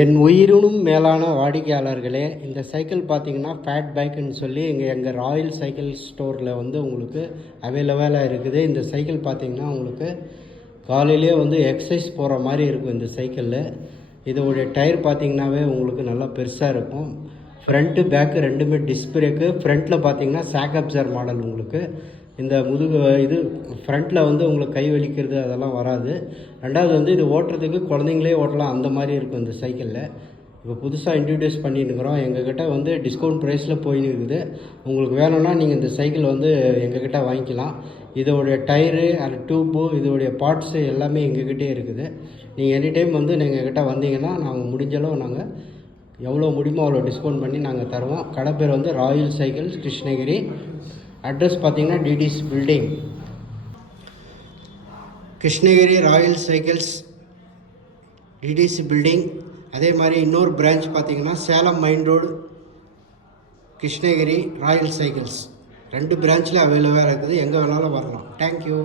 என் உயிரினும் மேலான வாடிக்கையாளர்களே, இந்த சைக்கிள் பார்த்தீங்கன்னா ஃபேட் பைக்குன்னு சொல்லி எங்கள் ராயல் சைக்கிள் ஸ்டோரில் வந்து உங்களுக்கு அவைலபிளாக இருக்குது. இந்த சைக்கிள் பார்த்தீங்கன்னா உங்களுக்கு காலையிலே வந்து எக்ஸசைஸ் போகிற மாதிரி இருக்கும். இந்த சைக்கிளில் இதோடைய டயர் பார்த்தீங்கன்னாவே உங்களுக்கு நல்லா பெருசாக இருக்கும். ஃப்ரண்ட்டு பேக்கு ரெண்டுமே டிஸ்க் பிரேக்கு. ஃப்ரண்ட்டில் பார்த்தீங்கன்னா சாக் அப்சர் மாடல். உங்களுக்கு இந்த முதுகு இது ஃப்ரண்ட்டில் வந்து உங்களுக்கு கை வலிக்கிறது அதெல்லாம் வராது. ரெண்டாவது வந்து இது ஓட்டுறதுக்கு குழந்தைங்களே ஓட்டலாம், அந்த மாதிரி இருக்கும் இந்த சைக்கிளில். இப்போ புதுசாக இன்ட்ரடியூஸ் பண்ணிட்டுருக்குறோம். எங்ககிட்ட வந்து டிஸ்கவுண்ட் ப்ரைஸில் போயின்னு இருக்குது. உங்களுக்கு வேணும்னா நீங்கள் இந்த சைக்கிள் வந்து எங்ககிட்ட வாங்கிக்கலாம். இதோடைய டயரு அந்த டியூப்பு இதோடைய பார்ட்ஸு எல்லாமே எங்ககிட்டே இருக்குது. நீங்கள் எனி டைம் வந்து நீங்கள் கிட்டே வந்தீங்கன்னா நாங்கள் முடிஞ்சளவு நாங்கள் எவ்வளோ முடியுமோ அவ்வளோ டிஸ்கவுண்ட் பண்ணி நாங்கள் தருவோம். கடை பேர் வந்து ராயல் சைக்கிள்ஸ் கிருஷ்ணகிரி. அட்ரஸ் பார்த்தீங்கன்னா TTS building, Krishnagiri royal cycles TTC building. அதே மாதிரி இன்னொரு பிரான்ச் பார்த்தீங்கன்னா Salem main road Krishnagiri royal cycles. 2 பிரான்ச்சில் அவைலபிளாக இருக்குது. எங்கே வேணாலும் வரலாம். தேங்க்யூ.